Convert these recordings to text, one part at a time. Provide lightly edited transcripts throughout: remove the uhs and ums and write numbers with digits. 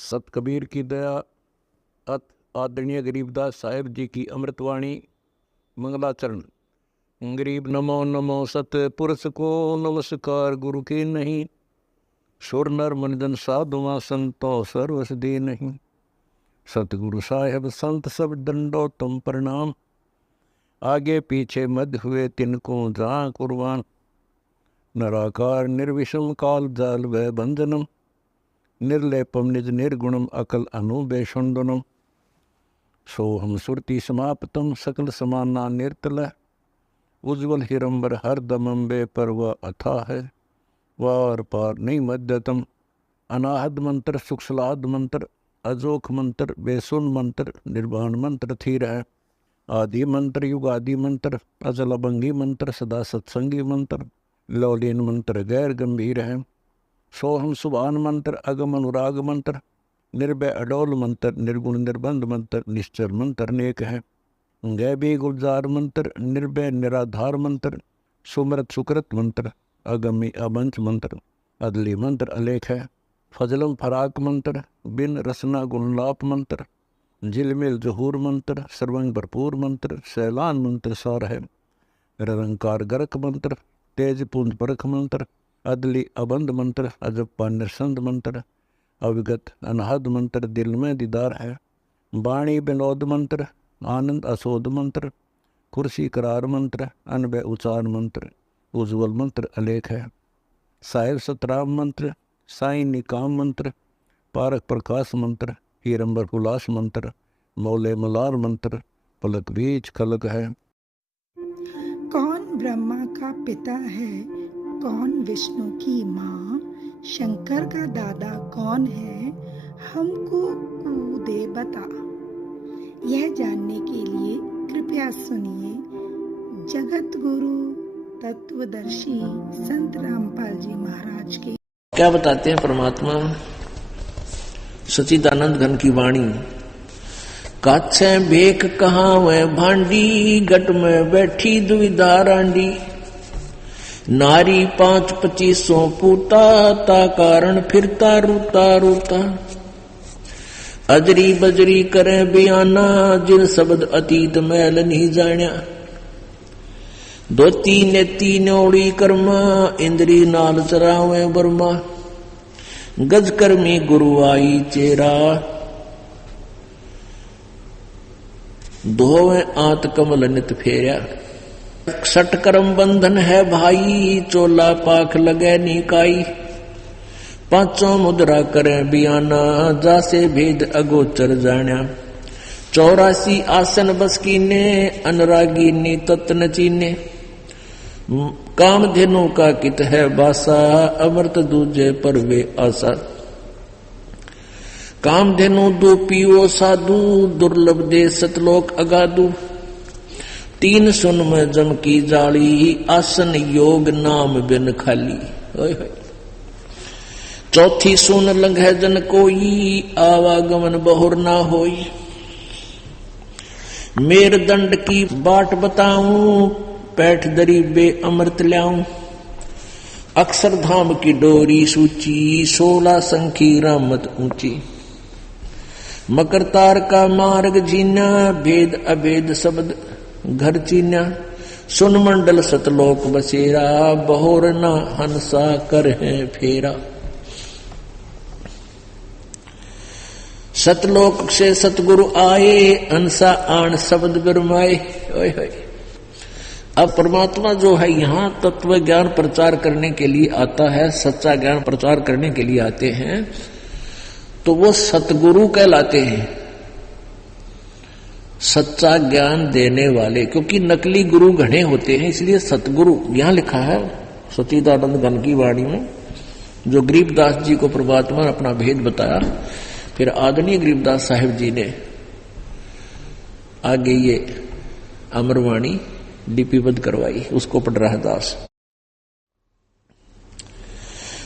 सत कबीर की दया अत आदरणीय गरीबदास साहेब जी की अमृतवाणी मंगलाचरण। गरीब नमो नमो सत पुरुष को नमस्कार गुरु के नहीं, सुर नर मनजन साधुआ संतो सर्वस दे नहीं। सतगुरु साहेब संत सब दंडो तुम प्रणाम, आगे पीछे मध्य हुए तिनको जहाँ कुर्बान। नराकार निर्विषम काल जाल व बंधनम, निर्लेपम निज निर्गुणम अकल अनुबेषुंडनम। सोहम सुरति समाप्तम सकल समाना निर्तल, उज्ज्वल हिरंबर हर दमंबे पर वह अथा है। वार पार नहीं मध्यतम, अनाहद मंत्र सुखसलाद मंत्र, अजोख मंत्र बेसुन मंत्र, निर्वाण मंत्र थीर है। आदि मंत्र युगादि मंत्र, अजल अभंगी मंत्र, सदा सत्संगी मंत्र, लौलीन मंत्र गैर गंभीर है। सोहम सुभान मंत्र, अगम अनुराग मंत्र, निर्भय अडोल मंत्र, निर्गुण निर्बंध मंत्र, निश्चर मंत्र अनेक है। गैबी गुलजार मंत्र, निर्भय निराधार मंत्र, सुमरत सुकृत मंत्र, अगमी अबंच मंत्र, अदली मंत्र अलेख है। फजलम फराक मंत्र, बिन रसना गुणलाप मंत्र, झिलमिल जहूर मंत्र, सर्वंग भरपूर मंत्र, सैलान मंत्र सार है। निरंकार गरक मंत्र, तेज पुंज परख मंत्र, अदली अबंध मंत्र, अजप्पा निरसंद मंत्र, अविगत अनहद मंत्र, दिल में दीदार है। वाणी विनोद मंत्र, आनंद असोद मंत्र, कुर्सी करार मंत्र, अनबय उचार मंत्र, उज्ज्वल मंत्र अलेख है। साहिब सतराम मंत्र, साई निकाम मंत्र, पारक प्रकाश मंत्र, हीरंबर हुलास मंत्र, मौले मलार मंत्र, पलक बीज खलक है। कौन ब्रह्मा का पिता है, कौन विष्णु की माँ, शंकर का दादा कौन है, हमको दे बता। यह जानने के लिए कृपया सुनिए जगत गुरु तत्वदर्शी संत रामपाल जी महाराज के। क्या बताते हैं परमात्मा सच्चिदानंद घन की वाणी। काछे भेख कहाँ वह भांडी, गट में बैठी दुविधा रांडी। नारी 5-25 पूता, ता कारण फिरता रूता रूता। अजरी बजरी करे बयाना, जिन शब्द अतीत मैल नहीं जाण्या। धोती नेती न्योड़ी कर्मा, इंद्री नाल चरावे बर्मा। गज कर्मी गुरु आई चेरा, धोवे आत कमल नित फेरा। सट कर्म बंधन है भाई, चोला पाख लगे निकाई। पांचों मुद्रा करे बियाना, जासे भेद अगोचर जाण्या। 84 आसन बस कीने, अनुरागी नी तत्न चीने। काम धेनु का कित है बासा, अमृत दूजे पर वे आशा। काम धेनु दो पियो साधु, दुर्लभ दे सतलोक अगाधु। 3 सुन में जम की जाली, आसन योग नाम बिन खाली। ओए होए। 4थी सुन लंघे जन कोई, आवागमन बहुर ना होई। मेर दंड की बाट बताऊं, पैठ दरी बे अमृत ल्याऊं। अक्षरधाम की डोरी सूची, 16 संखी रामत ऊंची। मकर तार का मार्ग जीना, भेद अभेद शब्द घर चीना। सुन मंडल सतलोक बसेरा, बहोर ना हंसा कर है फेरा। सतलोक से सतगुरु आए, अंसा आन शब्द बिरमाए। ओए होए। अब परमात्मा जो है यहाँ तत्व ज्ञान प्रचार करने के लिए आता है, सच्चा ज्ञान प्रचार करने के लिए आते हैं, तो वो सतगुरु कहलाते हैं, सच्चा ज्ञान देने वाले। क्योंकि नकली गुरु घने होते हैं, इसलिए सतगुरु यहां लिखा है सच्चिदानंद घन की वाणी में, जो गरीबदास जी को परमात्मा ने अपना भेद बताया। फिर आदरणीय गरीबदास साहिब जी ने आगे ये अमरवाणी लिपिबद्ध करवाई, उसको पढ़ रहा है दास।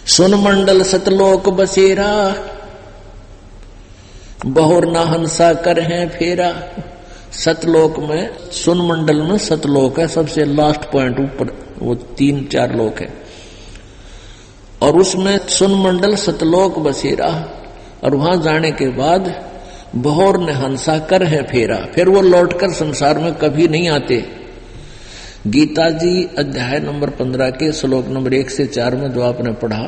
सुन मंडल सतलोक बसेरा, बहुर ना हंसा कर है फेरा। सतलोक में, सुन मंडल में सतलोक है, सबसे लास्ट पॉइंट ऊपर, वो 3-4 लोक है। और उसमें सुन मंडल सतलोक बसेरा, और वहां जाने के बाद बहोर ने हंसा कर है फेरा, फिर वो लौटकर संसार में कभी नहीं आते। गीता जी अध्याय नंबर 15 के श्लोक नंबर 1 से 4 में जो आपने पढ़ा,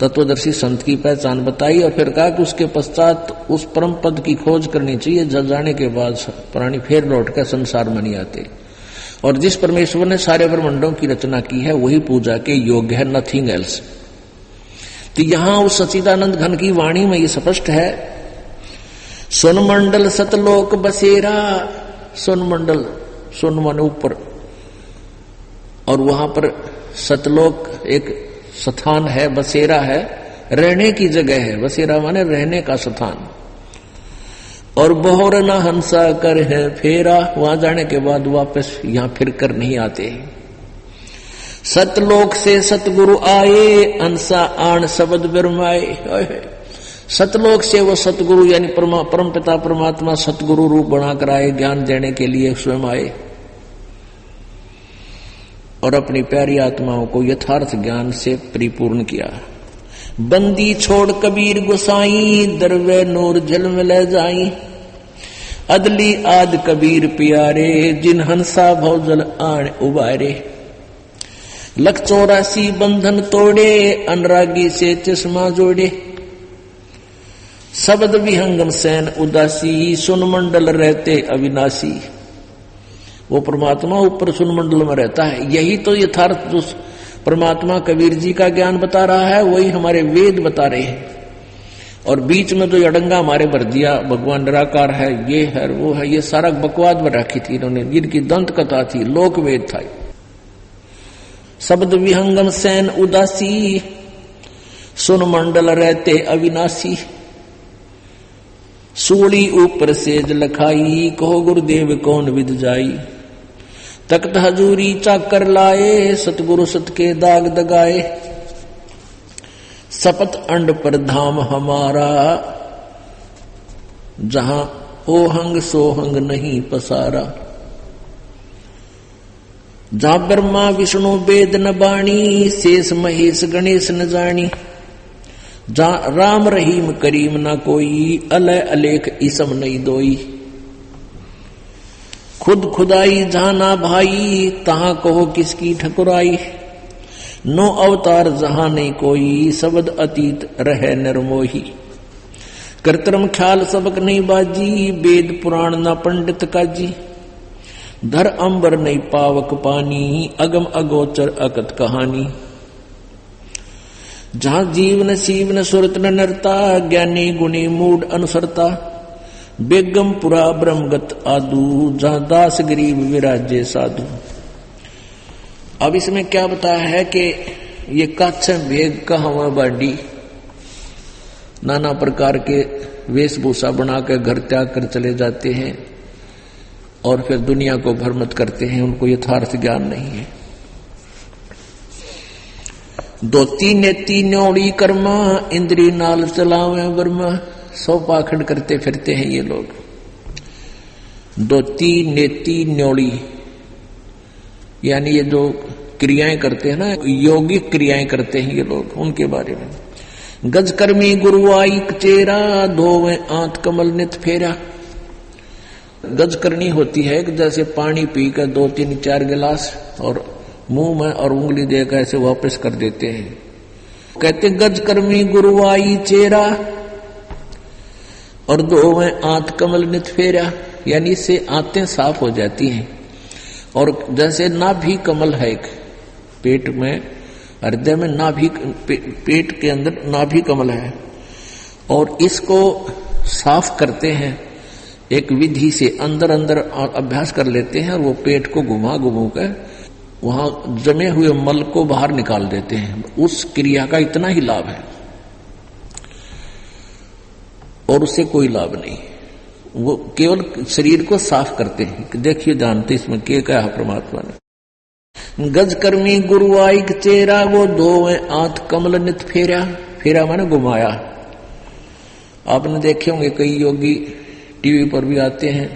तत्वदर्शी संत की पहचान बताई और फिर कहा कि उसके पश्चात उस परम पद की खोज करनी चाहिए, जब जाने के बाद प्राणी फिर लौटकर संसार में नहीं आते। और जिस परमेश्वर ने सारे ब्रह्मांडों की रचना की है वही पूजा के योग्य है, नथिंग एल्स। तो यहां उस सच्चिदानंद घन की वाणी में ये स्पष्ट है, सुन मंडल सतलोक बसेरा। सुन मंडल, सुन मन ऊपर, और वहां पर सतलोक एक स्थान है, बसेरा है, रहने की जगह है। बसेरा माने रहने का स्थान। और बहोर न हंसा कर है फेरा, वहां जाने के बाद वापस यहां फिर कर नहीं आते। सतलोक से सतगुरु आए, अंसा आण शब्द बिरमाए। सतलोक से वो सतगुरु यानी परम पिता परमात्मा सतगुरु रूप बनाकर आए, ज्ञान देने के लिए स्वयं आए और अपनी प्यारी आत्माओं को यथार्थ ज्ञान से परिपूर्ण किया। बंदी छोड़ कबीर गुसाई, दरवे नूर जल में ले जाई। अदली आद कबीर प्यारे, जिन हंसा भवजल आण उबारे। लख 84 बंधन तोड़े, अनुरागी से चश्मा जोड़े। शब्द विहंगम सैन उदासी, सुन मंडल रहते अविनाशी। वो परमात्मा ऊपर सुन मंडल में रहता है। यही तो यथार्थ जो परमात्मा कबीर जी का ज्ञान बता रहा है वही हमारे वेद बता रहे हैं। और बीच में जो अड़ंगा हमारे भर दिया, भगवान निराकार है, ये है वो है, ये सारा बकवाद में रखी थी इन्होंने, जिनकी दंत कथा थी, लोक वेद था। शब्द विहंगम सैन उदासी, सुन मंडल रहते अविनाशी। सूली ऊपर सेज लखाई, कहो गुरुदेव कौन विद जाई। तख्त हजूरी चाकर लाए, सतगुरु सत के दाग दगाए। सपत अंड पर धाम हमारा, जहां ओहंग सोहंग नहीं पसारा। जहां ब्रह्मा विष्णु वेद न बाणी, शेष महेश गणेश न जानी। जहां राम रहीम करीम ना कोई, अलय अलेख इसम नहीं दोई। खुद खुदाई जहां ना भाई, तहां कहो किसकी ठकुराई। नो अवतार जहां नहीं कोई, शब्द अतीत रहे निर्मोही। कृत्रिम ख्याल सबक नहीं बाजी, वेद पुराण ना पंडित काजी। धर अंबर नहीं पावक पानी, अगम अगोचर अकत कहानी। जहां जीवन सीवन सुरत न नरता, ज्ञानी गुणी मूड अनुसरता। बेगमपुरा ब्रह्मगत आदू, जहां दास गरीब विराजे साधु। अब इसमें क्या बताया है कि ये कच्छ भेग कहां बाडी, नाना प्रकार के वेशभूषा बनाकर घर त्याग कर चले जाते हैं और फिर दुनिया को भ्रमित करते हैं, उनको यथार्थ ज्ञान नहीं है। दो तीन नेती न्योड़ी कर्मा, इंद्री नाल चलावे वर्मा। सौ पाखंड करते फिरते हैं ये लोग। दो तीन नेती न्योड़ी यानी ये जो क्रियाएं करते हैं ना, योगिक क्रियाएं करते हैं ये लोग, उनके बारे में। गजकर्मी गुरुआई चेरा, धोवे आंत कमल नित फेरा। गज करनी होती है कि जैसे पानी पीकर 2 3 4 गिलास और मुंह में और उंगली देकर ऐसे वापस कर देते हैं। कहते गज कर्मी गुरुआई चेरा और धोवे आंत कमल नित फेरा, यानी इससे आंतें साफ हो जाती हैं। और जैसे नाभि कमल है एक पेट में, हृदय में नाभि, पेट के अंदर नाभि कमल है और इसको साफ करते हैं एक विधि से, अंदर अंदर अभ्यास कर लेते हैं और वो पेट को घुमा घुमा कर वहां जमे हुए मल को बाहर निकाल देते हैं। उस क्रिया का इतना ही लाभ है और उससे कोई लाभ नहीं, वो केवल शरीर को साफ करते हैं। देखिए जानते इसमें क्या कहा परमात्मा ने। गज कर्मी गुरुआई चेरा, वो धोवे आंत कमल नित फेरा। फेरा माने घुमाया। आपने देखे होंगे कई योगी टीवी पर भी आते हैं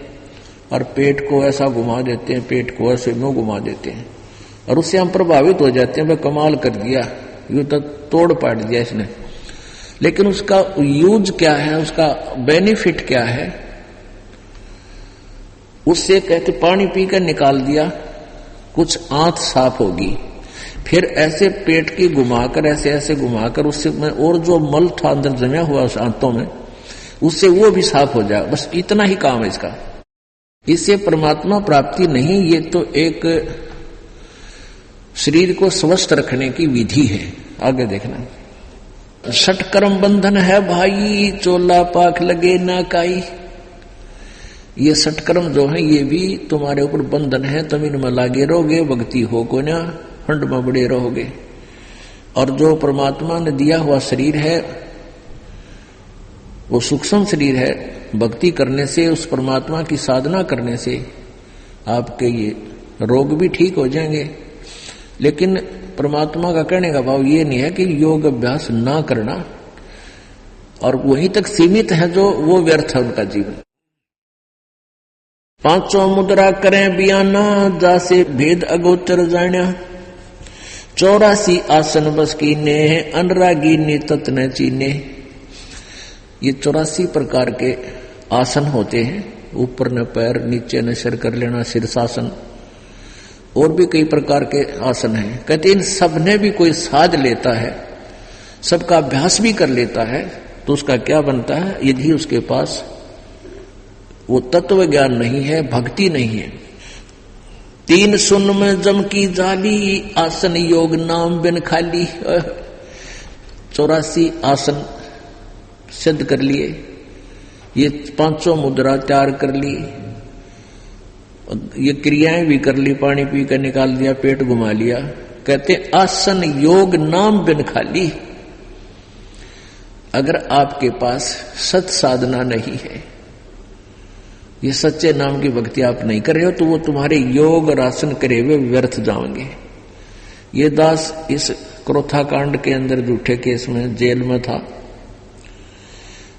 और पेट को ऐसा घुमा देते हैं, पेट को ऐसे मुंह घुमा देते हैं और उससे हम प्रभावित हो जाते हैं। वह कमाल कर दिया, यूं तो तोड़ पाट दिया इसने। लेकिन उसका यूज क्या है, उसका बेनिफिट क्या है? उससे कहते पानी पीकर निकाल दिया, कुछ आंत साफ होगी, फिर ऐसे पेट की घुमाकर ऐसे ऐसे घुमाकर उससे में और जो मल था अंदर जमा हुआ उस आंतों में, उससे वो भी साफ हो जाए। बस इतना ही काम है इसका। इससे परमात्मा प्राप्ति नहीं, ये तो एक शरीर को स्वस्थ रखने की विधि है। आगे देखना, षटकर्म बंधन है भाई, चोला पाख लगे ना काई। ये षटकर्म जो है ये भी तुम्हारे ऊपर बंधन है, तुम इनमें लागे रहोगे, भक्ति हो को ना फंड में बड़े रहोगे। और जो परमात्मा ने दिया हुआ शरीर है वो सूक्ष्म शरीर है, भक्ति करने से, उस परमात्मा की साधना करने से आपके ये रोग भी ठीक हो जाएंगे। लेकिन परमात्मा का कहने का भाव ये नहीं है कि योग अभ्यास ना करना, और वहीं तक सीमित है जो वो व्यर्थ है उनका जीवन। पांचों मुद्रा करें बियाना, जासे भेद अगोचर जाण्या। 84 आसन बस कीने, अनुरागी ने तत् न चीने। ये 84 प्रकार के आसन होते हैं, ऊपर न पैर, नीचे न सिर कर लेना, शीर्षासन, और भी कई प्रकार के आसन हैं। कहते इन सब ने भी कोई साध लेता है, सबका अभ्यास भी कर लेता है, तो उसका क्या बनता है? यदि उसके पास वो तत्व ज्ञान नहीं है, भक्ति नहीं है। 3 सुन में जम की जाली, आसन योग नाम बिन खाली। 84 आसन सिद्ध कर लिए, ये 500 मुद्रा तैयार कर ली, ये क्रियाएं भी कर ली, पानी पी कर निकाल दिया, पेट घुमा लिया। कहते आसन योग नाम बिन खाली। अगर आपके पास सत साधना नहीं है, ये सच्चे नाम की भक्ति आप नहीं कर रहे हो, तो वो तुम्हारे योग और आसन करे हुए व्यर्थ जाओगे। ये दास इस क्रोथा कांड के अंदर झूठे केस में जेल में था।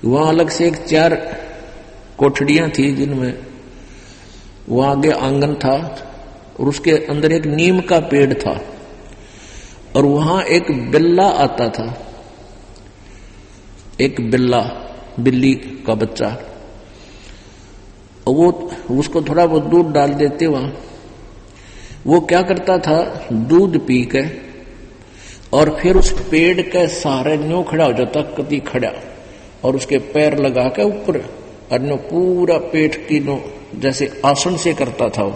वहां अलग से एक 4 कोठड़ियां थी, जिनमें वहां आगे आंगन था और उसके अंदर एक नीम का पेड़ था, और वहां एक बिल्ला आता था, एक बिल्ला, बिल्ली का बच्चा। और वो उसको थोड़ा बहुत दूध डाल देते वहां। वो क्या करता था, दूध पी के और फिर उस पेड़ के सहारे न्यों खड़ा हो जाता, कभी खड़ा, और उसके पैर लगा के ऊपर, और नो पूरा पेट की नो जैसे आसन से करता था, वो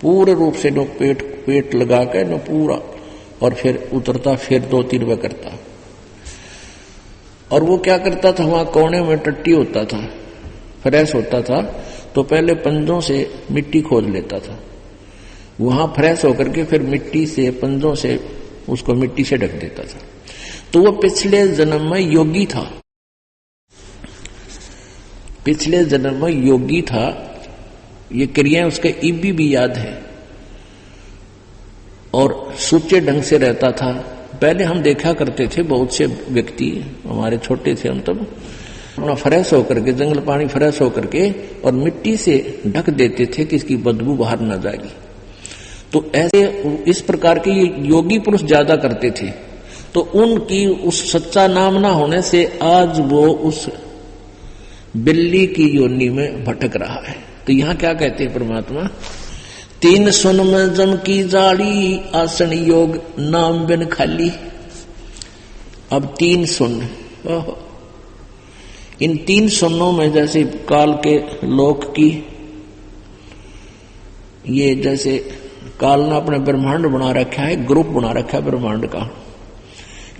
पूरे रूप से नो पेट लगा के नो पूरा, और फिर उतरता, फिर 2-3 बार करता। और वो क्या करता था, वहां कोने में टट्टी होता था, फ्रेश होता था, तो पहले पंजों से मिट्टी खोद लेता था, वहां फ्रेश होकर के फिर मिट्टी से, पंजों से उसको मिट्टी से ढक देता था। तो वो पिछले जन्म में योगी था, पिछले जन्म में योगी था। ये क्रियाएं उसके इबी भी याद है, और सुचे ढंग से रहता था। पहले हम देखा करते थे बहुत से व्यक्ति, हमारे छोटे थे हम तब, अपना फ्रेश होकर के, जंगल पानी फ्रेश होकर के और मिट्टी से ढक देते थे कि इसकी बदबू बाहर ना जाएगी। तो ऐसे इस प्रकार के ये योगी पुरुष ज्यादा करते थे। तो उनकी उस सच्चा नाम ना होने से आज वो उस बिल्ली की योनि में भटक रहा है। तो यहां क्या कहते हैं परमात्मा, 3 सुन में जम की जाली, आसन योग नाम बिन खाली। अब 3 सुन, इन 3 सुनों में जैसे काल के लोक की, ये जैसे काल ने अपने ब्रह्मांड बना रखा है, ग्रुप बना रखा है ब्रह्मांड का,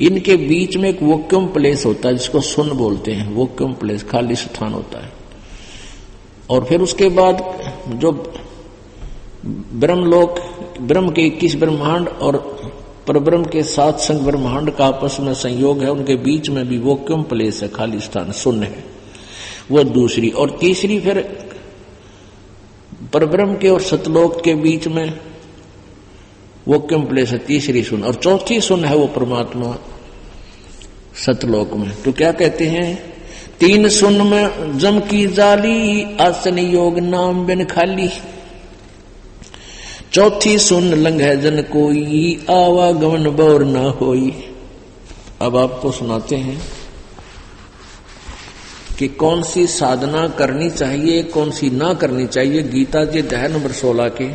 इनके बीच में एक वैक्यूम प्लेस होता है जिसको सुन बोलते हैं, वैक्यूम प्लेस, खाली स्थान होता है। और फिर उसके बाद जो ब्रह्मलोक, ब्रह्म के 21 ब्रह्मांड और परब्रह्म के 7 संग ब्रह्मांड का आपस में संयोग है, उनके बीच में भी वैक्यूम प्लेस है, खाली स्थान शून्य है, वो दूसरी। और तीसरी फिर परब्रह्म के और सतलोक के बीच में वैक्यूम प्लेस है, तीसरी शून्य। और चौथी शून्य है वो परमात्मा सतलोक में। तो क्या कहते हैं, 3 सुन में जम की जाली, आसन योग नाम बिन खाली। चौथी सुन लंघे जन कोई, आवागमन बौर ना होई। अब आपको सुनाते हैं कि कौन सी साधना करनी चाहिए, कौन सी ना करनी चाहिए। गीता जी अध्याय नंबर 16 के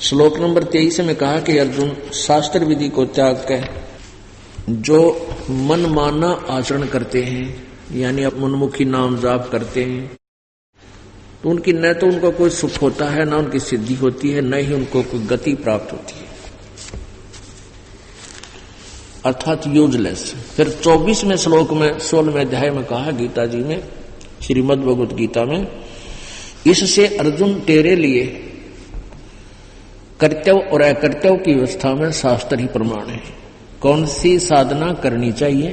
श्लोक नंबर 23 में कहा कि अर्जुन, शास्त्र विधि को त्याग कर जो मनमाना आचरण करते हैं, यानी मनमुखी नाम जाप करते हैं, तो उनकी न तो उनको कोई सुख होता है, न उनकी सिद्धि होती है, न ही उनको कोई गति प्राप्त होती है, अर्थात यूजलेस। फिर 24वें श्लोक में 16वें अध्याय में कहा गीता जी में, श्रीमद् भगवत गीता में, इससे अर्जुन तेरे लिए कर्तव्य और अकर्तव्य की व्यवस्था में शास्त्र ही प्रमाण है। कौन सी साधना करनी चाहिए,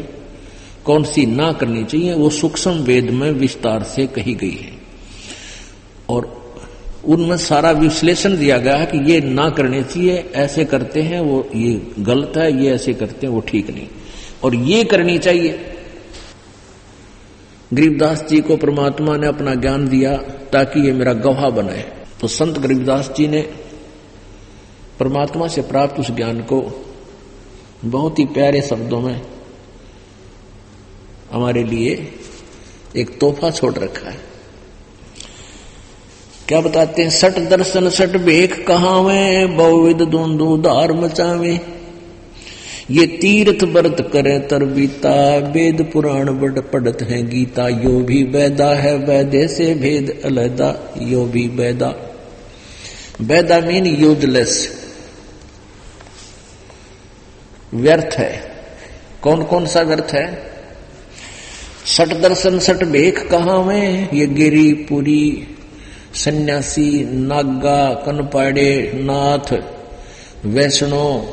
कौन सी ना करनी चाहिए, वो सूक्ष्म वेद में विस्तार से कही गई है और उनमें सारा विश्लेषण दिया गया है कि ये ना करने चाहिए, ऐसे करते हैं वो ये गलत है, ये ऐसे करते हैं वो ठीक नहीं, और ये करनी चाहिए। गरीबदास जी को परमात्मा ने अपना ज्ञान दिया ताकि ये मेरा गवाह बने। तो संत गरीबदास जी ने परमात्मा से प्राप्त उस ज्ञान को बहुत ही प्यारे शब्दों में हमारे लिए एक तोहफा छोड़ रखा है। क्या बताते हैं? सठ दर्शन सठ भेख कहावे, बहुविध दूंदू धार मचावे, ये तीर्थ व्रत करे तरबीता, वेद पुराण बड़ पढ़त है गीता, यो भी वैदा है वैदे से भेद अलहदा, यो भी वैदा। वैदा मीन यूजलेस, व्यर्थ है। कौन कौन सा व्यर्थ है? सठ दर्शन सठ भेख कहावे, ये गिरी पुरी सन्यासी नागा कनपाड़े नाथ वैष्णव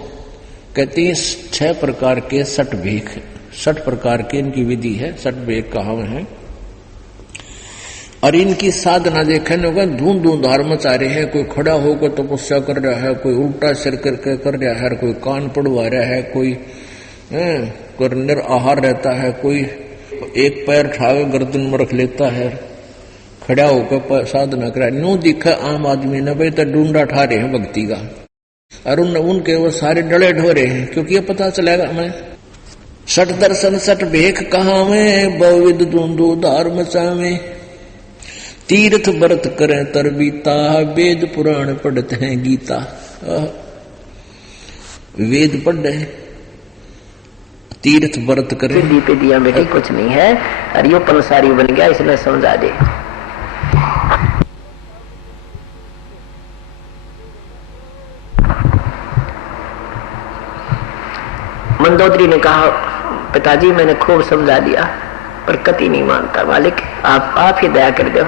कहते हैं 6 प्रकार के सठ भेख, 60 प्रकार के इनकी विधि है, 60 भेख कहावे हैं। और इनकी साधना देखे होगा, धूम धूम धार मचा रहे हैं। कोई खड़ा होकर तपस्या कर रहा है, कोई उल्टा सिर करके कर रहा है, कोई कान पड़वा रहा है, कोई निराहार रहता है, कोई एक पैर उठावे गर्दन में रख लेता है, खड़ा होकर साधना करा। न्यू दिखा आम आदमी ने भाई तो ढूंढा ठा रहे हैं भक्ति का, और उनके वो सारे डले ढोरे हैं, क्योंकि ये पता चलेगा हमें। सठ दर्शन सठ भेख कहावे, बहुविध दूंदू धार मचावे, तीर्थ व्रत करें तरबीता, वेद पुराण पढ़ते हैं गीता। वेद पढ़ रहे, तीर्थ व्रत करें। दीपे दिया बेटे कुछ नहीं है, और यो पंसारी बन गया, इसलिए समझा दे। मंदोदरी ने कहा, पिताजी मैंने खूब समझा दिया पर कति नहीं मानता, मालिक आप ही दया कर दो।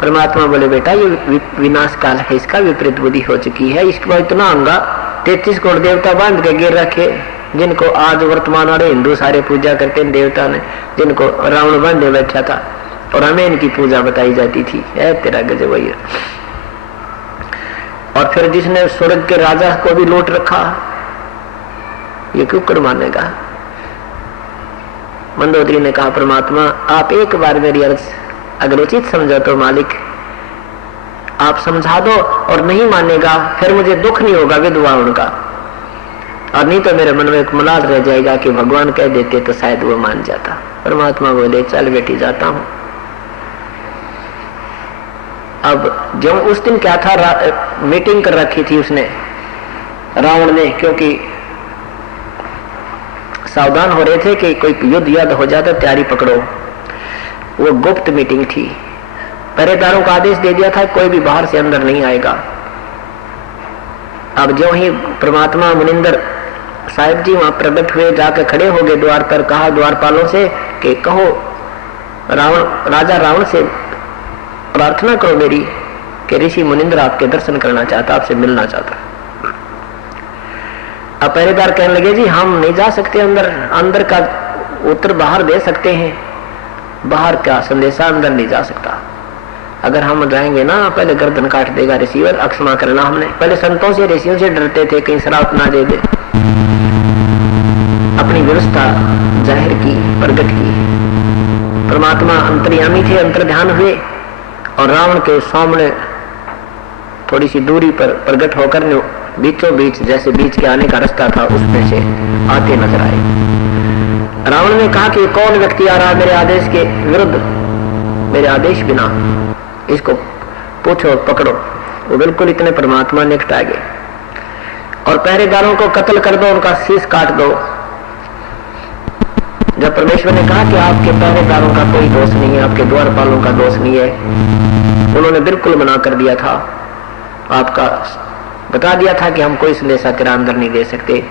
परमात्मा बोले, बेटा ये विनाश काल है, इसका विपरीत बुद्धि हो चुकी है, इसको इतना अंगा 33 करोड़ देवता बांध के गिर रखे, जिनको आज वर्तमान वाले हिंदू सारे पूजा करते हैं देवता ने, जिनको रावण बांधे बैठा था और हमें इनकी पूजा बताई जाती थी। तेरा गजब भैया। और फिर जिसने स्वर्ग के राजा को भी लूट रखा, ये कुकड़ मानेगा। मंदोदरी ने कहा, परमात्मा आप एक बार मेरी अर्ज अगर उचित समझो तो मालिक आप समझा दो, और नहीं मानेगा फिर मुझे दुख नहीं होगा विधवा उनका, और नहीं तो मेरे मन में एक मलाल रह जाएगा कि भगवान कह देते तो शायद वो मान जाता। परमात्मा बोले, चल बेटी जाता हूं। अब जो उस दिन क्या था, मीटिंग कर रखी थी उसने, रावण ने, क्योंकि सावधान हो रहे थे कि कोई युद्ध याद हो जाता तैयारी पकड़ो। वो गुप्त मीटिंग थी, पहरेदारों का आदेश दे दिया था कोई भी बाहर से अंदर नहीं आएगा। अब जो ही परमात्मा मुनिंदर साहिब जी वहां प्रकट हुए, जाकर खड़े हो गए द्वार पर, कहा द्वारपालों से कि कहो राजा रावण से प्रार्थना करो मेरी कि ऋषि मुनिंदर आपके दर्शन करना चाहता, आपसे मिलना चाहता। अब पहरेदार कहने लगे, जी हम नहीं जा सकते अंदर, अंदर का उत्तर बाहर दे सकते हैं, बाहर का संदेशा अंदर नहीं जा सकता। अगर हम जाएंगे ना पहले गर्दन काट देगा रिसीवर, अक्षमा करना। हमने पहले संतों से ऋषियों से डरते थे कहीं श्राप ना दे दे। अपनी व्यवस्था जाहिर की, प्रकट की। परमात्मा अंतर्यामी थे, अंतर ध्यान हुए और रावण के सामने थोड़ी सी दूरी पर प्रकट होकर बीचों बीच जैसे बीच के आने का रास्ता था उसमें से आते नजर आए। रावण ने कहा कि कौन व्यक्ति आ रहा है मेरे आदेश के विरुद्ध, मेरे आदेश बिना, इसको पूछो पकड़ो। वो बिल्कुल इतने परमात्मा निकट आ गए और पहरेदारों को कत्ल कर दो, उनका शीश काट दो। जब परमेश्वर ने कहा कि आपके पहरेदारों का कोई दोष नहीं है, आपके द्वारपालों का दोष नहीं है, उन्होंने बिल्कुल मना कर दिया था, आपका बता दिया था कि हमको इस लेसा तेरा अंदर नहीं दे सकते।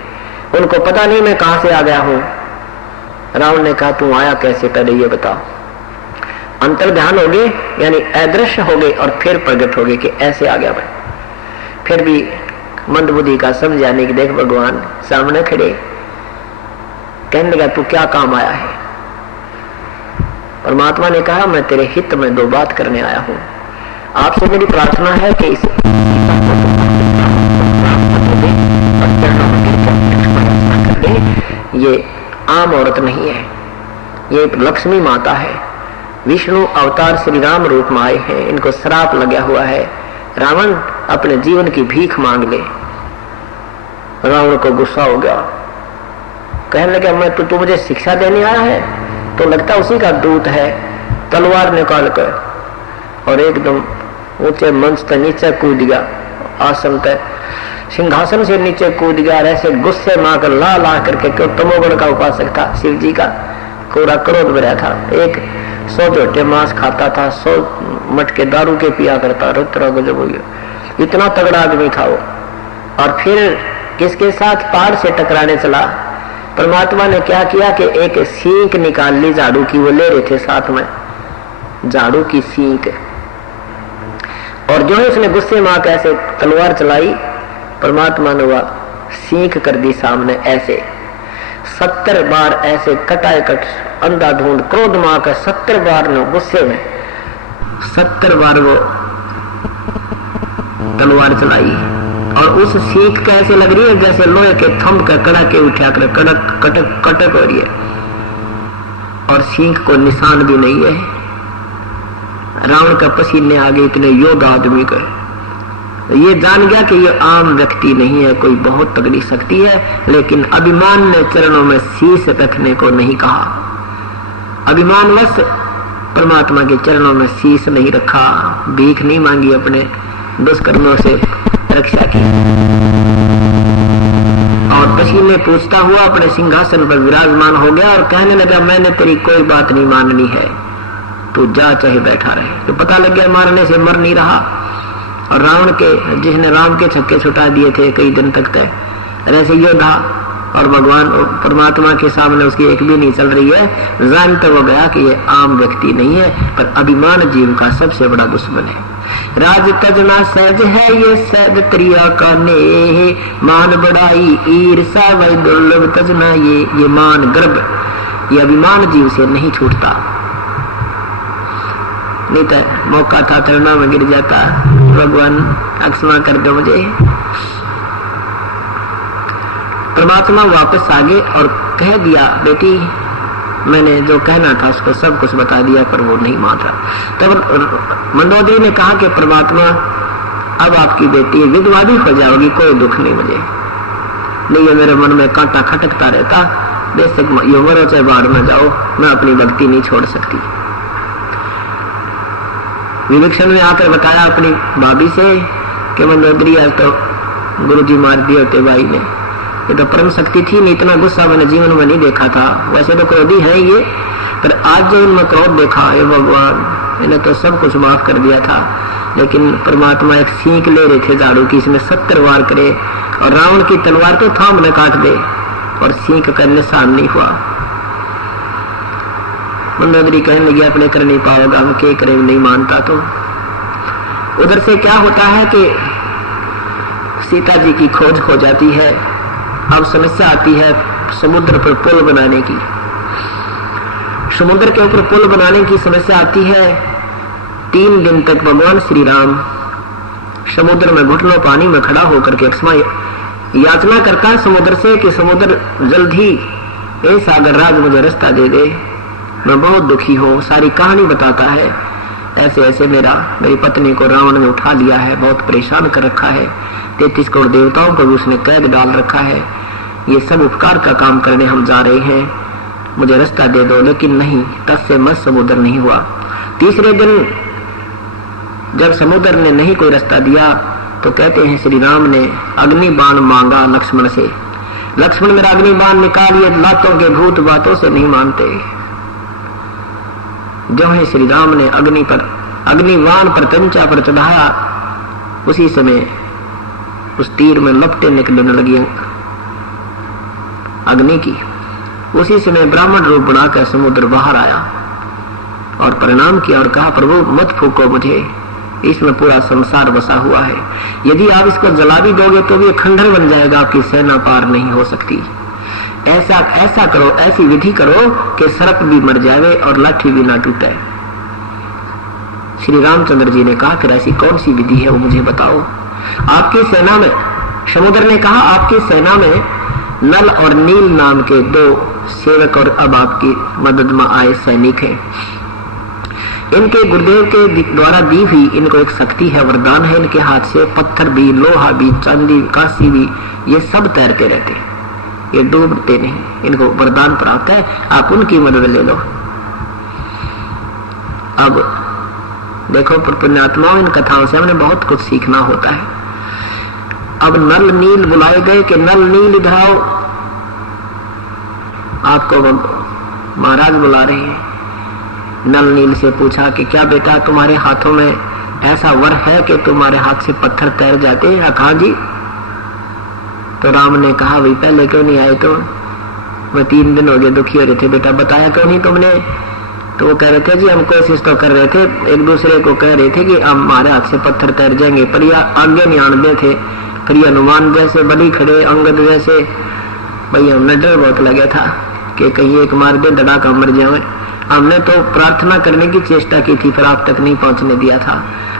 उनको पता नहीं मैं कहां से आ गया हूं। रावण ने कहा तू आया कैसे, पहले ये बताओ। अंतर ध्यान हो गए, यानी अदृश्य हो गए और फिर प्रकट हो गए कि ऐसे आ गया मैं। फिर भी मंदबुद्धि का समझाने की देख भगवान सामने खड़े, कहने लगा तू क्या काम आया है। परमात्मा ने कहा मैं तेरे हित में दो बात करने आया हूं। आपसे मेरी प्रार्थना है कि इस ये आम औरत नहीं है, ये लक्ष्मी माता है, विष्णु अवतार श्री राम रूप में आए हैं, इनको श्राप लगा हुआ है। रावण अपने जीवन की भीख मांग ले। रावण को गुस्सा हो गया, कहने लगा मैं तू मुझे शिक्षा देने आया है, तो लगता उसी का दूत है। तलवार निकाल कर और एकदम ऊंचे मंच से नीचे कूद गया, आसन तक सिंहासन से नीचे कूद गया। ऐसे गुस्से मार ला ला करके, क्यों तमोगुण का उपासक था, शिव जी का पूरा क्रोध भरा था। 100 झोटे मांस खाता था, 100 मटके दारू के पिया करता, रुद्र गजब हो गया, इतना तगड़ा आदमी था वो। और फिर किसके साथ पहाड़ से टकराने चला। परमात्मा ने क्या किया कि एक सींक निकाल ली झाड़ू की, वो ले रहे थे साथ में झाड़ू की सींक, और जो है उसने गुस्से में आकर ऐसे तलवार चलाई, परमात्मा ने वह सींक कर दी सामने। ऐसे 70 बार ऐसे कटाकट अंधाधुंध क्रोध में आकर 70 बार ने गुस्से में 70 बार वो तलवार चलाई। और उस सीख कैसे लग रही है जैसे लोहे के थंब का कड़ाके उठा कर कड़क कटक कटक हो रही है, और सीख को निशान भी नहीं है। रावण का पसीने आगे इतने योद्धा आदमी का, ये जान गया कि ये आम व्यक्ति नहीं है, कोई बहुत तगड़ी शक्ति है। लेकिन अभिमान ने चरणों में शीश रखने को नहीं कहा। अभिमानवश परमात्मा के चरणों में शीश नहीं रखा, भीख नहीं मांगी, अपने दुष्कर्मों से रक्षा की, और पसीने पूछता हुआ अपने सिंहासन पर विराजमान हो गया और कहने लगा मैंने तेरी कोई बात नहीं माननी है, तू जा चाहे बैठा रहे। तो पता लग गया मारने से मर नहीं रहा। और रावण के, जिसने राम के छक्के छुटा दिए थे कई दिन तक तय, ऐसे योद्धा और भगवान परमात्मा के सामने उसकी एक भी नहीं चल रही है। जानते हो गया कि ये आम व्यक्ति नहीं है, पर अभिमान जीव का सबसे बड़ा दुश्मन है। राज तजना सहज है ये सहज त्रिया का ने, मान बढ़ाई ईर्षा वै दुर्लभ तजना, ये मान गर्भ, ये अभिमान जीव से नहीं छूटता। नहीं तो मौका था तलना में गिर जाता, भगवान अक्षमा कर दो मुझे। परमात्मा वापस आ गए और कह दिया बेटी मैंने जो कहना था उसको सब कुछ बता दिया, पर वो नहीं मान रहा। तब मंदोदरी ने कहा कि परमात्मा अब आपकी बेटी विधवा भी हो जाओगी, कोई दुख नहीं मुझे, नहीं ये मेरे मन में कांटा खटकता रहता, बेशक यो मरो चाहे बाढ़ में जाओ, मैं अपनी भक्ति नहीं छोड़ सकती। विभीषण ने आकर बताया अपनी भाभी से कि मंदोदरी आज तो गुरुजी मार दिए होते भाई ने, ये तो परम शक्ति थी, नहीं इतना गुस्सा मैंने जीवन में नहीं देखा था। वैसे तो क्रोधी है ये, पर आज जो इनमें क्रोध देखा है भगवान, इन्हें तो सब कुछ माफ कर दिया था। लेकिन परमात्मा एक सींक ले रहे थे झाड़ू की, इसमें 70 वार करे और रावण की तलवार तो थाम न काट दे, और सींक का निशान नहीं हुआ। मंदोदरी कहने लगी अपने कर नहीं पाओगा, हम क्या करें, नहीं मानता। तो उधर से क्या होता है कि सीता जी की खोज हो जाती है। अब समस्या आती है समुद्र पर पुल बनाने की। समुद्र के ऊपर पुल बनाने की समस्या आती है। 3 दिन तक भगवान श्री राम समुद्र में घुटनों पानी में खड़ा होकर के याचना करता है समुद्र से कि समुद्र जल्द ही ए सागर राज मुझे रास्ता दे दे, मैं बहुत दुखी हूँ। सारी कहानी बताता है, ऐसे ऐसे मेरी पत्नी को रावण ने उठा लिया है, बहुत परेशान कर रखा है, 33 करोड़ देवताओं को भी उसने कैद डाल रखा है। ये सब उपकार का काम करने हम जा रहे हैं, मुझे रास्ता दे दो। लेकिन नहीं, तस्य मत समुद्र नहीं हुआ। तीसरे दिन जब समुद्र ने नहीं कोई रास्ता दिया तो कहते हैं श्री राम ने अग्नि बाण मांगा लक्ष्मण से। लक्ष्मण मेरा अग्नि बाण निकालिए, लातों के भूत बातों से नहीं मानते। जो है श्री राम ने अग्निबाण प्रत्यंचा पर चढ़ाया, उसी समय उस तीर में लपटें निकलने लगी अग्नि की। उसी समय ब्राह्मण रूप बनाकर समुद्र बाहर आया और प्रणाम किया और कहा, प्रभु मत फूको मुझे, इसमें पूरा संसार बसा हुआ है। यदि आप इसको जला भी दोगे तो भी खंडहर बन जाएगा, आपकी सेना पार नहीं हो सकती। ऐसा करो, ऐसी विधि करो कि सर्प भी मर जाए और लाठी भी ना टूटे। श्री रामचंद्र जी ने कहा, फिर ऐसी कौन सी विधि है वो मुझे बताओ। आपकी सेना में, समुद्र ने कहा, आपकी सेना में नल और नील नाम के 2 सेवक और अब आपकी मदद में आए सैनिक हैं। इनके गुरुदेव के द्वारा दी हुई इनको एक शक्ति है, वरदान है। इनके हाथ से पत्थर भी, लोहा भी, चांदी, कांसी भी, ये सब तैरते रहते हैं, ये डूबते नहीं। इनको वरदान प्राप्त है, आप उनकी मदद ले लो। अब देखो पुण्यात्माओं, इन कथाओं से हमने बहुत कुछ सीखना होता है। अब नल नील बुलाए गए कि नल नील इधर आओ, आपको महाराज बुला रहे हैं। नल नील से पूछा कि क्या बेटा तुम्हारे हाथों में ऐसा वर है कि तुम्हारे हाथ से पत्थर तैर जाते हैं? हाँ जी। तो राम ने कहा, भाई पहले क्यों नहीं आए? तो वह 3 दिन हो गए दुखी हो रहे थे। बेटा बताया क्यों नहीं तुमने? तो वो कह रहे थे, जी हम कोशिश तो कर रहे थे, एक दूसरे को कह रहे थे कि हमारे हाथ से पत्थर तैर जाएंगे, पर यह आगे नहीं आने थे। फिर हनुमान जैसे बलि खड़े, अंगद जैसे, भाई हमने डर बहुत लगा था कि कहीं एक मार दे, धड़ाका मर जाए। हमने तो प्रार्थना करने की चेष्टा की थी, पर आप तक नहीं पहुंचने दिया था।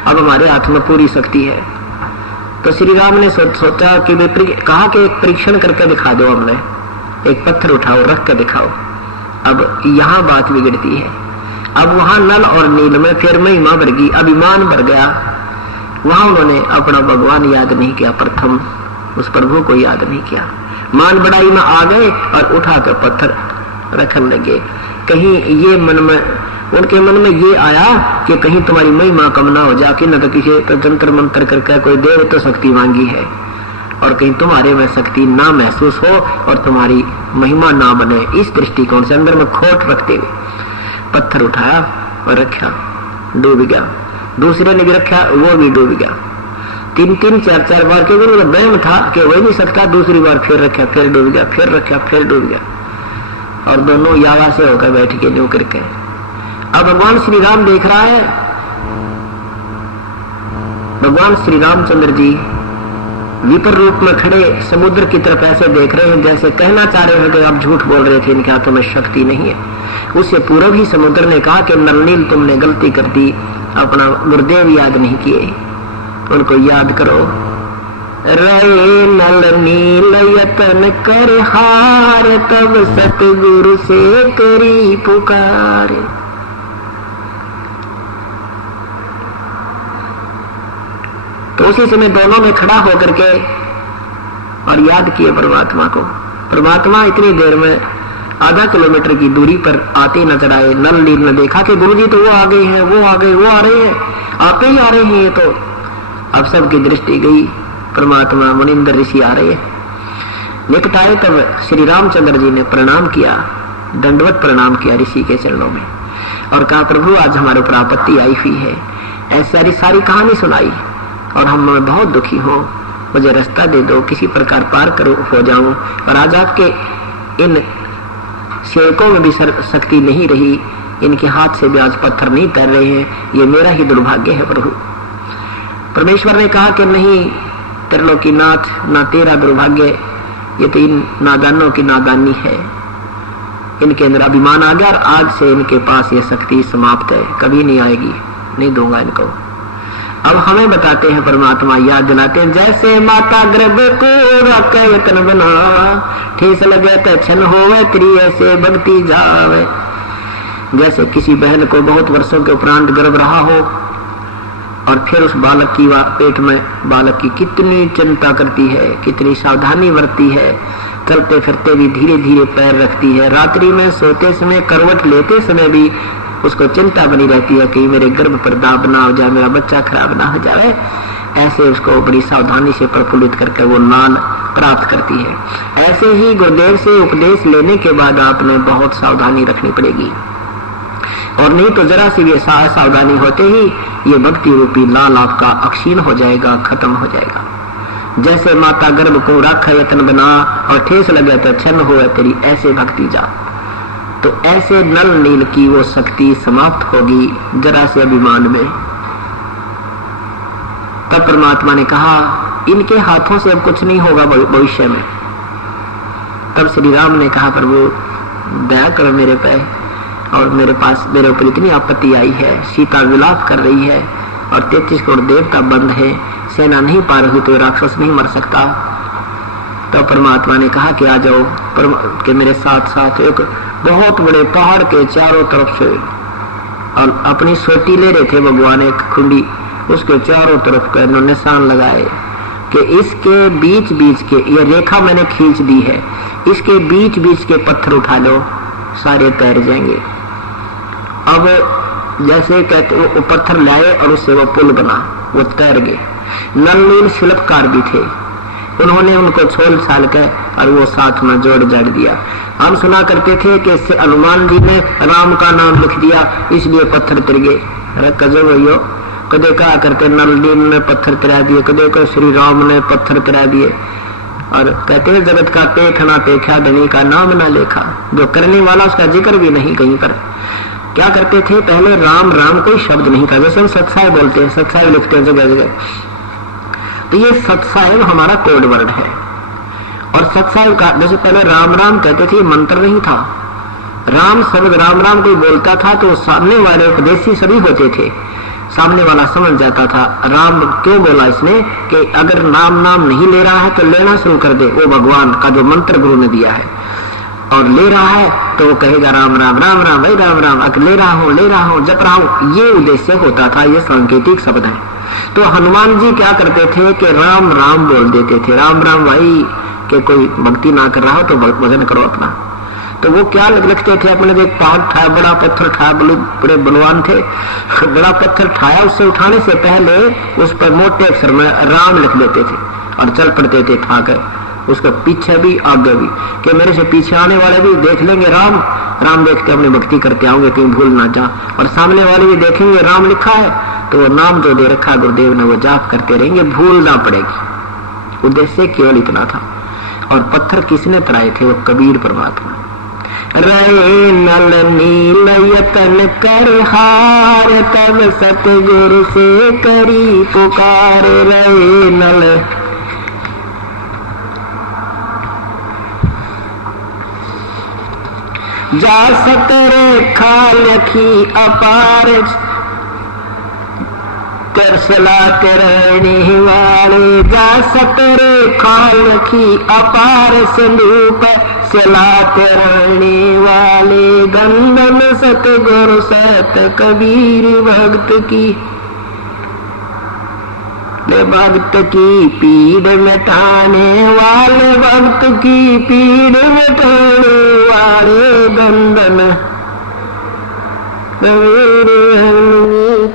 अब हमारे हाथ में पूरी शक्ति है। तो श्री राम ने सोचा कि कहा कि एक परीक्षण करके दिखा दो, हमने एक पत्थर उठाओ, रख के दिखाओ। अब यहाँ बात बिगड़ती है। अब वहां नल और नील में फिर महिमा बढ़ गई, अभिमान बढ़ गया। वहां उन्होंने अपना भगवान याद नहीं किया, प्रथम उस प्रभु को याद नहीं किया। मान बढ़ाई में आ गए और उठाकर पत्थर रखने लगे। कहीं ये मन में, उनके मन में ये आया कि कहीं तुम्हारी महिमा कम ना हो जा, कि न तो किसी तंत्र मंत्र करके कोई देव तो शक्ति मांगी है, और कहीं तुम्हारे में शक्ति ना महसूस हो और तुम्हारी महिमा ना बने। इस दृष्टिकोण से अंदर में खोट रखते हुए पत्थर उठाया और रखा, डूब गया। दूसरे ने भी रखा, वो भी डूब गया। 3-3, 4-4 बार, क्योंकि उनका वहम था कि वही नहीं सकता। दूसरी बार फिर रखा, फिर डूब गया, फिर रखा, फिर डूब गया, और दोनों यावा से होकर बैठ के न्यू करके। अब भगवान श्री राम देख रहा है, भगवान श्री रामचंद्र जी विपर रूप में खड़े समुद्र की तरफ ऐसे देख रहे हैं जैसे कहना चाह रहे हैं कि आप झूठ बोल रहे थे, इनके हाथों में शक्ति नहीं है। उससे पूर्व ही समुद्र ने कहा कि नलनील तुमने गलती कर दी, अपना गुरुदेव याद नहीं किए, उनको याद करो। रे नल नील यतन कर हार, तब सतगुरु से करी पुकार। तो उसी समय दोनों में खड़ा होकर के और याद किए परमात्मा को। परमात्मा इतनी देर में आधा किलोमीटर की दूरी पर आते नजर आए। नल नील ने देखा कि गुरुजी तो वो आ गए हैं, वो आ गए, वो आ रहे हैं, आते ही आ रहे हैं। ये तो अब सबकी दृष्टि गई, परमात्मा मुनिंदर ऋषि आ रहे हैं। निकट आए तब श्री रामचंद्र जी ने प्रणाम किया, दंडवत प्रणाम किया ऋषि के चरणों में, और कहा, प्रभु आज हमारे ऊपर आपत्ति आई हुई है। ऐसी सारी कहानी सुनाई और हम बहुत दुखी हो, मुझे रास्ता दे दो, किसी प्रकार पार करो हो जाऊं। और आज आपके इन सेवकों में भी शक्ति नहीं रही, इनके हाथ से भी आज पत्थर नहीं तैर रहे हैं, ये मेरा ही दुर्भाग्य है प्रभु। परमेश्वर ने कहा कि नहीं त्रिलोकीनाथ, ना तेरा दुर्भाग्य, ये तो इन नादानों की नादानी है। इनके अंदर अभिमान आ गया और आज से इनके पास ये शक्ति समाप्त है, कभी नहीं आएगी, नहीं दूंगा इनको। अब हमें बताते हैं परमात्मा, याद दिलाते हैं, जैसे माता गर्भ को रखे यतन बना, ठेस लगे तो छन होवे, तेरी ऐसे भक्ति जावे। जैसे किसी बहन को बहुत वर्षों के उपरांत गर्भ रहा हो और फिर उस बालक की पेट में बालक की कितनी चिंता करती है, कितनी सावधानी बरतती है, चलते फिरते भी धीरे धीरे पैर रखती है, रात्रि में सोते समय करवट लेते समय भी उसको चिंता बनी रहती है कि मेरे गर्भ पर दाब ना हो जाए, मेरा बच्चा खराब ना हो जाए। ऐसे उसको बड़ी सावधानी से प्रफुल्लित करके वो लाल प्राप्त करती है। ऐसे ही गुरुदेव से उपदेश लेने के बाद आपने बहुत सावधानी रखनी पड़ेगी, और नहीं तो जरा सी भी सावधानी होते ही ये भक्ति रूपी लाल आपका अक्षीण हो जाएगा, खत्म हो जाएगा। जैसे माता गर्भ को राख यत्न बना और ठेस लगे तो छन्न हो तेरी, ऐसे भक्ति जा। तो ऐसे नल नील की वो शक्ति समाप्त होगी जरा से अभिमान में। तब परमात्मा ने कहा इनके हाथों से अब कुछ नहीं होगा भविष्य में। तब श्री राम ने कहा प्रभु दया करो मेरे पे, और मेरे पास मेरे ऊपर इतनी आपत्ति आई है, सीता विलाप कर रही है और 33 करोड़ देवता बंद है, सेना नहीं पा रही तो राक्षस नहीं मर सकता। तो परमात्मा ने कहा कि आ जाओ कि मेरे साथ साथ एक बहुत बड़े पहाड़ के चारों तरफ से, और अपनी सोटी ले रहे थे भगवान एक खुंडी, उसके चारों तरफ का निशान लगाए कि इसके बीच बीच के, ये रेखा मैंने खींच दी है, इसके बीच बीच के पत्थर उठा लो, सारे तैर जाएंगे। अब जैसे कहते वो पत्थर लाए और उससे वो पुल बना, वो तैर गए। नल नील शिल्पकार भी थे, उन्होंने उनको छोल छाल के और वो साथ में जोड़ जाड़ दिया। हम सुना करते थे कि इससे हनुमान जी ने राम का नाम लिख दिया इसलिए पत्थर तिर गए। कजो भैयो कदे कहा करते नल नील ने पत्थर तिरा दिए, कदे को श्री राम ने पत्थर तिरा दिए। और कहते हैं जगत का पेट ना देखा, धनी का नाम ना लेखा। जो करने वाला उसका जिक्र भी नहीं कहीं पर। क्या करते थे पहले, राम राम कोई शब्द नहीं था, जैसे हम सत्साय बोलते हैं, सत्साय लिखते हैं जगह जगह। तो ये सत्साय हमारा कोड वर्ड है। और सत्साय का जैसे पहले राम राम कहते थे, मंत्र नहीं था। राम शब्द राम राम कोई बोलता था तो सामने वाले उपदेशी सभी होते थे, सामने वाला समझ जाता था राम क्यों बोला इसने, कि अगर नाम नाम नहीं ले रहा है तो लेना शुरू कर दे, वो भगवान का जो मंत्र गुरु ने दिया है, और ले रहा है तो वो कहेगा राम राम राम राम भाई राम राम, ले रहा हूँ जप रहा हूँ, ये उद्देश्य होता था। ये सांकेतिक शब्द है। तो हनुमान जी क्या करते थे कि राम राम बोल देते थे, राम राम भाई, कि कोई भक्ति ना कर रहा हो तो भजन करो अपना। तो वो क्या लिखते थे अपने, एक पहाड़ ठाया, बड़ा पत्थर ठाया, बड़े बलवान थे, बड़ा पत्थर ठाया, उससे उठाने से पहले उस पर मोटे अक्षर में राम लिख देते थे और चल पड़ते थे ठा कर, उसके पीछे भी आगे भी, कि मेरे से पीछे आने वाले भी देख लेंगे राम राम, देखते अपनी भक्ति करते आओगे कहीं भूल ना जा, और सामने वाले भी देखेंगे राम लिखा है तो वो नाम जो दे रखा गुरुदेव ने वो जाप करते रहेंगे, भूल ना पड़ेगी। उद्देश्य केवल इतना था। और पत्थर किसने तराए थे, वो कबीर परमात्मा। रे नल नील यतन कर हार, तब सतगुरु से करी पुकार। रे नल जा सतर खाल की अपार, तरसला करने वाले जा सतर खाल की अपार, संदूप सलात रहने वाले, गंदन सतगुरु सत कबीर भक्त की, भक्त की पीड़ मिटाने वाले, भक्त की पीड़ मिटाने वाले, गंदन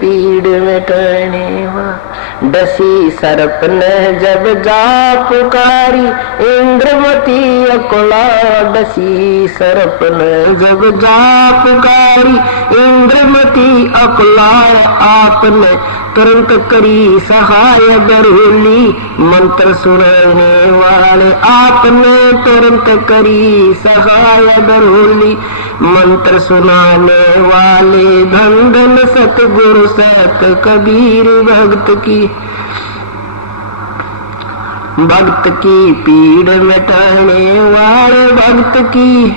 पीड़ मिटाने वाले। डसी सर्प ने जब जा पुकारी, इंद्रमती अकुला, डसी सर्प ने जब जा पुकारी, इंद्रमती अकुला, आपने तुरंत करी सहाय बरूली, मंत्र सुनाने वाले, आपने तुरंत करी सहाय बरूली, मंत्र सुनाने वाले, धन धन सतगुरु सत कबीर भक्त की, भक्त की पीड़ मिटाने वाले, भक्त की,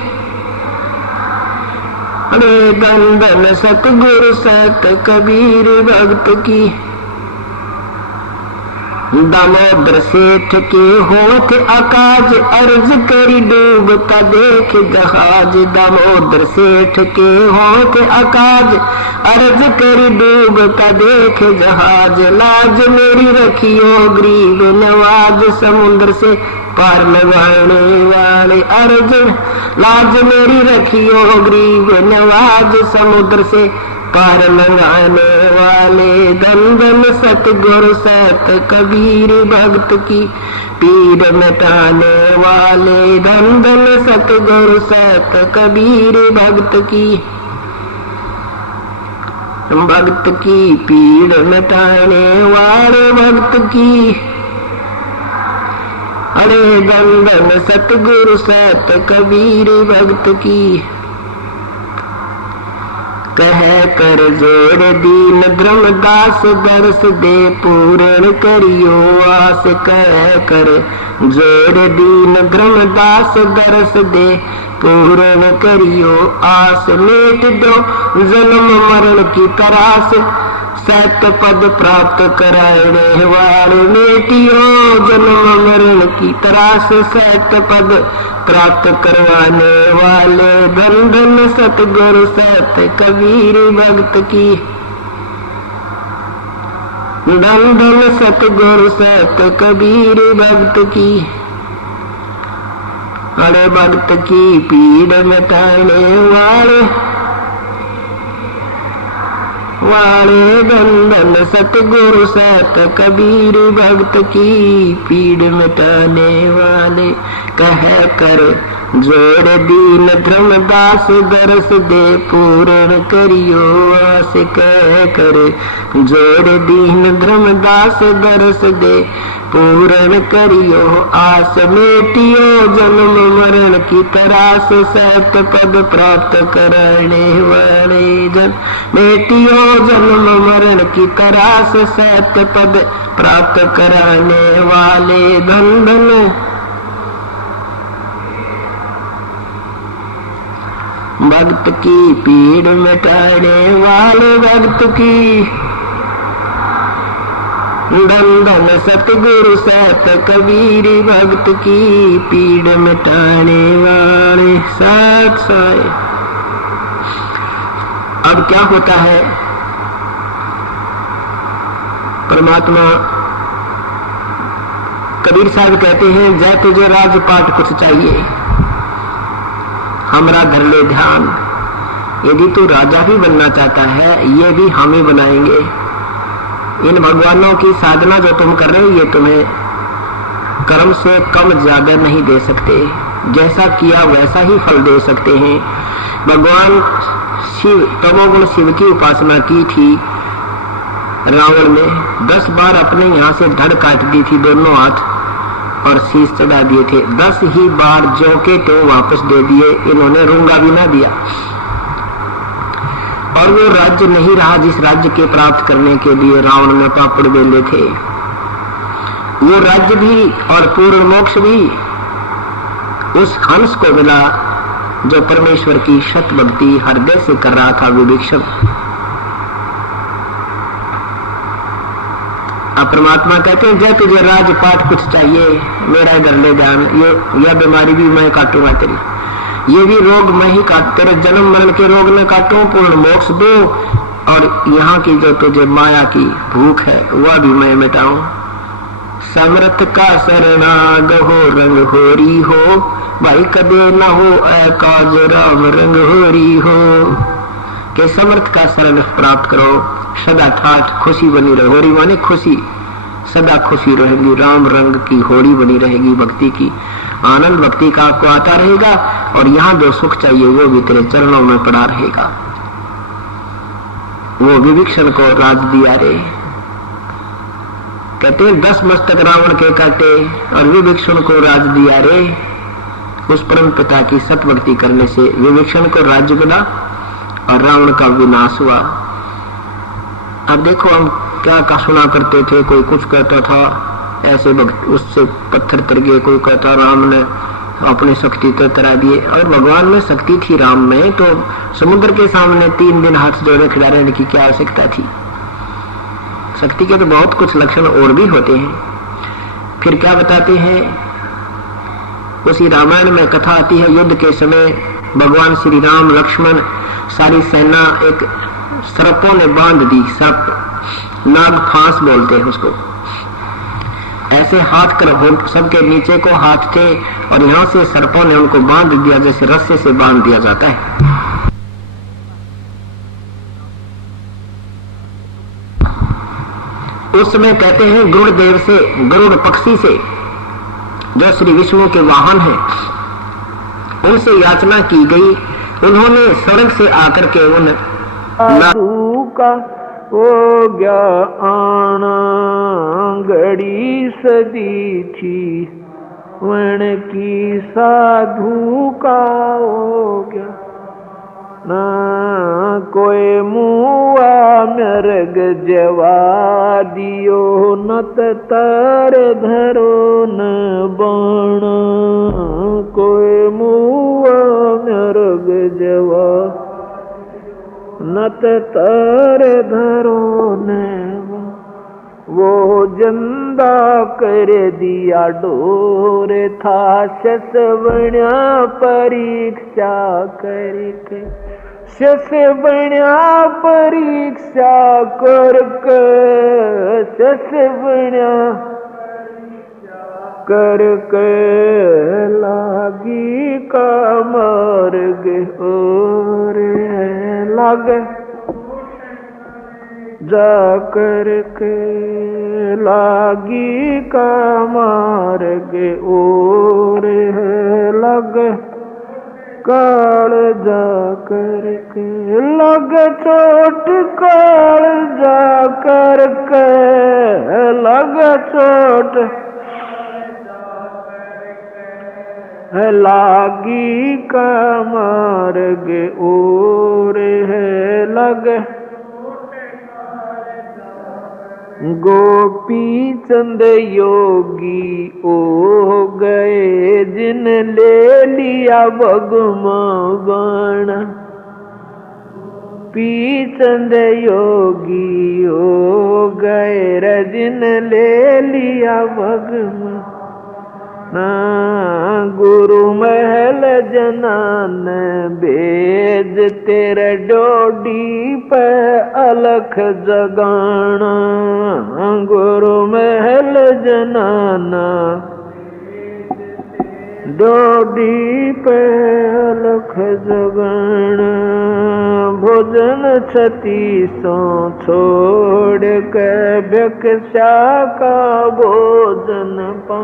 अरे धन धन सतगुरु सत कबीर भक्त की। दामोदर सेठ के होठ आकाज अर्ज करी डूबता देख जहाज। दामोदर सेठ के होठ आकाज अर्ज करी डूबता देख जहाज। लाज मेरी रखियो गरीब नवाज समुद्र से पार लगाने वाले अर्ज। लाज मेरी रखियो गरीब नवाज समुद्र से पार लगाने वाले। धन धन सतगुरु सत कबीर भक्त की पीर मिटाने वाले। धन धन सतगुरु सत कबीर भक्त की पीड़ मिटाने वाले भक्त की। अरे धन धन सतगुरु सत कबीर भक्त की। कह कर जोड़ दीन धर्मदास दर्श दे पूर्ण करियो आस। कह कर जोड़ दीन धर्मदास दर्श दे पूर्ण करियो आस। मेट दो जन्म मरण की तरास सत्य पद प्राप्त कराने वाले। मेटियो जन्म मरण की तरास सत्य पद प्राप्त करवाने वाले। धन धन सतगुरु सत कबीर भक्त की। धन धन सतगुरु सत कबीर भक्त की। अरे भक्त की पीड़ मिटाने वाले धन धन सतगुरु सत कबीर भक्त की पीड़ मिटाने वाले। कह कर जोड़ दीन धर्मदास दर्श दे पूर्ण करियो आस। कह कर जोड़ दीन धर्मदास दर्श दे पूर्ण करियो आस। मेटियो जन्म मरण की तरास सत्य पद प्राप्त करने वाले जन। मेटियो जन्म मरण की तरास सत्य पद प्राप्त कराने वाले। धन धन भक्त की पीड़ मिटाने वाले भक्त की। धन धन सतगुरु सत कबीर भक्त की पीड़ मिटाने वाले। सत साई। अब क्या होता है, परमात्मा कबीर साहब कहते हैं जय तुझे राजपाट कुछ चाहिए हमरा धर ले ध्यान। यदि तू राजा भी बनना चाहता है ये भी हम ही बनाएंगे। इन भगवानों की साधना जो तुम कर रहे हो ये तुम्हें कर्म से कम ज्यादा नहीं दे सकते। जैसा किया वैसा ही फल दे सकते हैं। भगवान शिव तमोगुण शिव की उपासना की थी रावण ने। 10 बार अपने यहाँ से धड़ काट दी थी दोनों हाथ और शीश चढ़ा दिए थे। 10 ही बार जो के तो वापस दे दिए। इन्होंने रूंगा भी ना दिया। और वो राज्य नहीं रहा जिस राज्य के प्राप्त करने के लिए रावण ने पापड़ बेले थे। वो राज्य भी और पूर्ण मोक्ष भी उस हंस को मिला जो परमेश्वर की शत भक्ति हृदय से कर रहा था विभीषण। अब परमात्मा कहते हैं जय तुझे राजपाट कुछ चाहिए मेरा इधर ले ध्यान। यह बीमारी भी मैं काटूंगा तेरी। ये भी रोग मैं ही काट, तेरे जन्म मरण के रोग न काटूं, पूर्ण मोक्ष दो। और यहाँ की जो तुझे माया की भूख है वह भी मैं मिटाऊं। समर्थ का शरणाग हो रंग होरी हो भाई कदे न हो काज राम रंग होरी हो। के समर्थ का शरण प्राप्त करो सदा ठाठ खुशी बनी रहे। होरी माने खुशी, सदा खुशी रहेगी। राम रंग की होड़ी बनी रहेगी भक्ति की। आनंद भक्ति का आपको आता रहेगा और यहाँ जो सुख चाहिए वो भी तेरे चरणों में पड़ा रहेगा। वो विभीषण को राज दिया रे। कहते हैं 10 मस्तक रावण के काटे और विभीषण को राज दिया रे। उस परम पिता की सतभक्ति करने से विभीषण को राज्य मिला और रावण का विनाश हुआ। अब देखो हम क्या सुना करते थे, कोई कुछ कहता था ऐसे उससे पत्थर तर गए, कोई कहता राम ने अपनी शक्ति तो तरा दिए। और भगवान में शक्ति थी राम में तो समुद्र के सामने 3 दिन हाथ जोड़े खड़ा रहने की क्या आवश्यकता थी। शक्ति के तो बहुत कुछ लक्षण और भी होते हैं। फिर क्या बताते हैं, उसी रामायण में कथा आती है, युद्ध के समय भगवान श्री राम लक्ष्मण सारी सेना एक सर्पों ने बांध दी, सर्प नाग फांस बोलते हैं उसको, ऐसे हाथ कर सबके नीचे को हाथ थे और यहाँ से सर्पों ने उनको बांध दिया जैसे रस्से से बांध दिया जाता है। उस समय कहते हैं गरुड़ देव से, गरुड़ पक्षी से जो श्री विष्णु के वाहन हैं, उनसे याचना की गई। उन्होंने स्वर्ग से आकर के उन साधु का हो गया आना, घड़ी सदी थी वन की साधु का हो गया ना, कोई मुआ मृग जवा दियो न तर धरो न बाणा, कोई मुआ मृग जवा न तर धरो न, वो जंदा कर दिया डोर था शसवण्या परीक्षा करके, शस बण्या परीक्षा करके, शस बण्या करके लागी का मार्ग और लग जा करके, लागी का मार्ग और लग काल जा करके, लग चोट काल जा करके, लग चोट लागी का मार्ग और है लग, गोपी चंद योगी ओ गए जिन ले लिया भगमा बाणा, पी चंद योगी हो गए रजिन ले लिया भगमा ना, गुरु महल जनान भेज तेरे डोडी पे अलख जगाना, गुरु महल जनाना डोडी पे अलख जगाना, भोजन छतीसों छोड़ के भिक्षा का भोजन पा,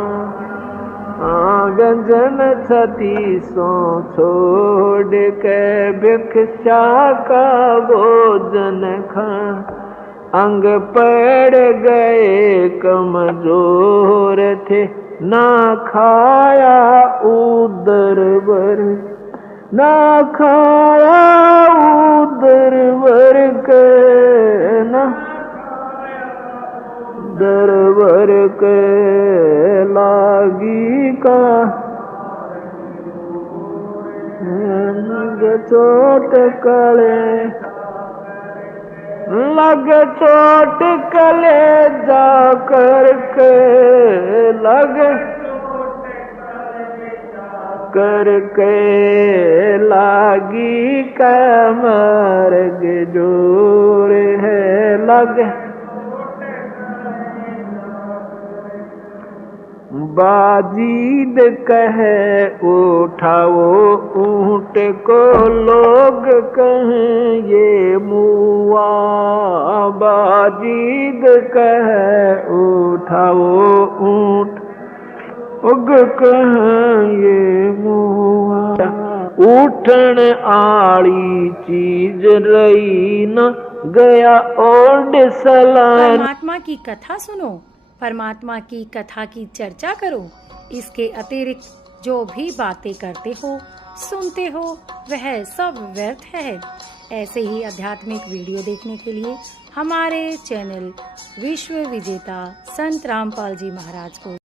व्यंजन छतीसों छोड़ के भिक्षा का भोजन खा, अंग पड़ गए कमजोर थे ना खाया उदर भर, ना खाया उदर भर के, ना दरबर के लागी का लग चोट कले, लग चोट कले जा करके, लग करके लागी का मार्ग जोर है लग, बाजीद कहे उठाओ ऊंट को लोग कहें ये मुआ, बाजीद कहे उठाओ ऊंट उग कहें ये मुआ, उठन आली चीज रही न गया ओड सलान। परमात्मा की कथा सुनो, परमात्मा की कथा की चर्चा करो, इसके अतिरिक्त जो भी बातें करते हो सुनते हो वह सब व्यर्थ है। ऐसे ही आध्यात्मिक वीडियो देखने के लिए हमारे चैनल विश्व विजेता संत रामपाल जी महाराज को